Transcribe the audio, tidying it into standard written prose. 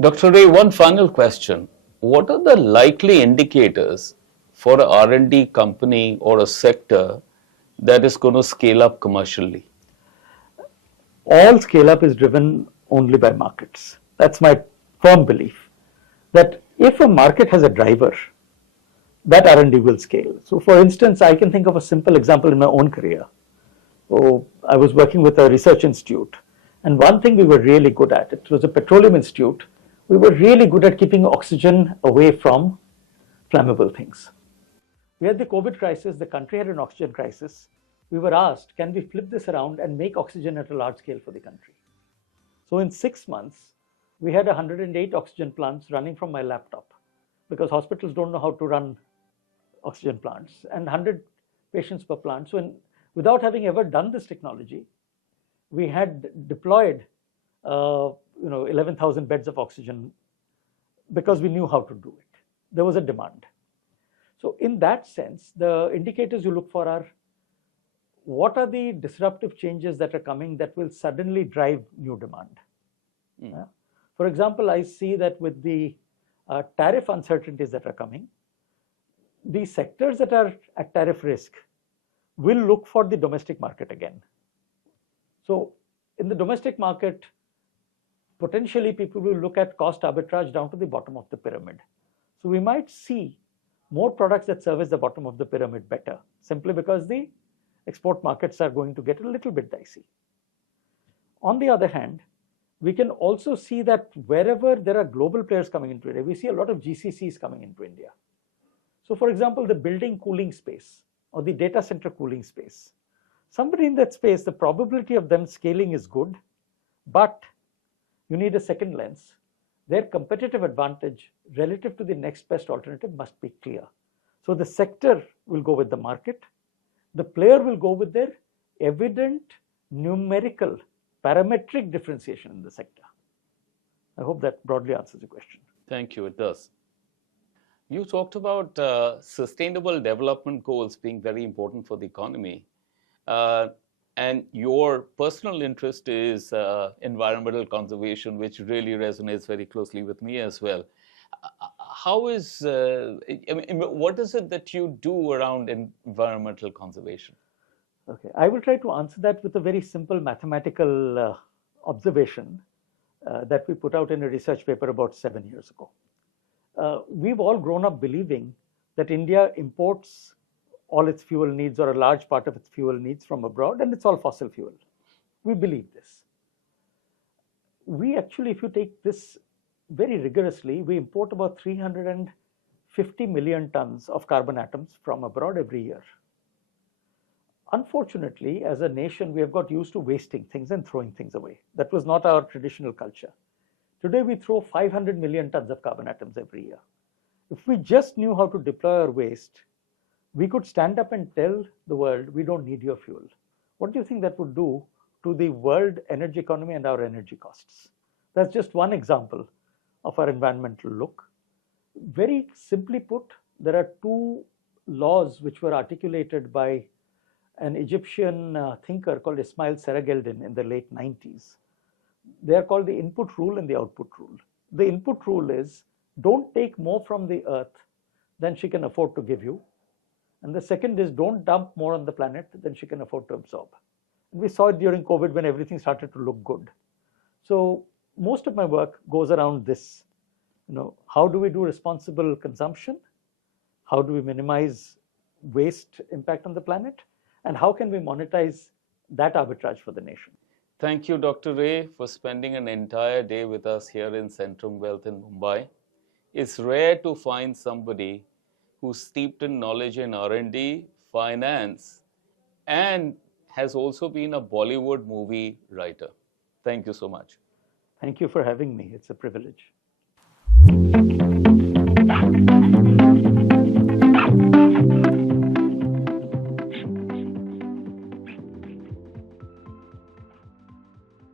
Dr. Ray, one final question. What are the likely indicators for an R&D company or a sector that is going to scale up commercially? All scale up is driven only by markets. That's my firm belief, that if a market has a driver, that R&D will scale. So for instance, I can think of a simple example in my own career. So I was working with a research institute, and one thing we were really good at, it was a petroleum institute, we were really good at keeping oxygen away from flammable things. We had the COVID crisis, the country had an oxygen crisis. We were asked, can we flip this around and make oxygen at a large scale for the country? So in 6 months, we had 108 oxygen plants running from my laptop, because hospitals don't know how to run oxygen plants, and 100 patients per plant. So without having ever done this technology, we had deployed 11,000 beds of oxygen because we knew how to do it. There was a demand. So in that sense, the indicators you look for are, what are the disruptive changes that are coming that will suddenly drive new demand? Yeah. For example, I see that with the tariff uncertainties that are coming, the sectors that are at tariff risk will look for the domestic market again. So in the domestic market, potentially people will look at cost arbitrage down to the bottom of the pyramid. So we might see more products that service the bottom of the pyramid better, simply because the export markets are going to get a little bit dicey. On the other hand, we can also see that wherever there are global players coming into India, we see a lot of GCCs coming into India. So for example, the building cooling space or the data center cooling space, somebody in that space, the probability of them scaling is good, but you need a second lens. Their competitive advantage relative to the next best alternative must be clear. So the sector will go with the market. The player will go with their evident numerical parametric differentiation in the sector. I hope that broadly answers the question. Thank you, it does. You talked about sustainable development goals being very important for the economy. And your personal interest is environmental conservation, which really resonates very closely with me as well. How is, what is it that you do around environmental conservation? Okay, I will try to answer that with a very simple mathematical observation that we put out in a research paper about 7 years ago. We've all grown up believing that India imports all its fuel needs, or a large part of its fuel needs, from abroad, and it's all fossil fuel. We believe this. We actually, if you take this very rigorously, we import about 350 million tons of carbon atoms from abroad every year. Unfortunately, as a nation, we have got used to wasting things and throwing things away. That was not our traditional culture. Today, we throw 500 million tons of carbon atoms every year. If we just knew how to deploy our waste, we could stand up and tell the world, we don't need your fuel. What do you think that would do to the world energy economy and our energy costs? That's just one example of our environmental look. Very simply put, there are two laws which were articulated by an Egyptian thinker called Ismail Serageldin in the late 90s. They are called the input rule and the output rule. The input rule is, don't take more from the earth than she can afford to give you. And the second is, don't dump more on the planet than she can afford to absorb. And we saw it during COVID when everything started to look good. So most of my work goes around this. How do we do responsible consumption? How do we minimize waste impact on the planet? And how can we monetize that arbitrage for the nation? Thank you, Dr. Ray, for spending an entire day with us here in Centrum Wealth in Mumbai. It's rare to find somebody who's steeped in knowledge in R&D, finance, and has also been a Bollywood movie writer. Thank you so much. Thank you for having me. It's a privilege.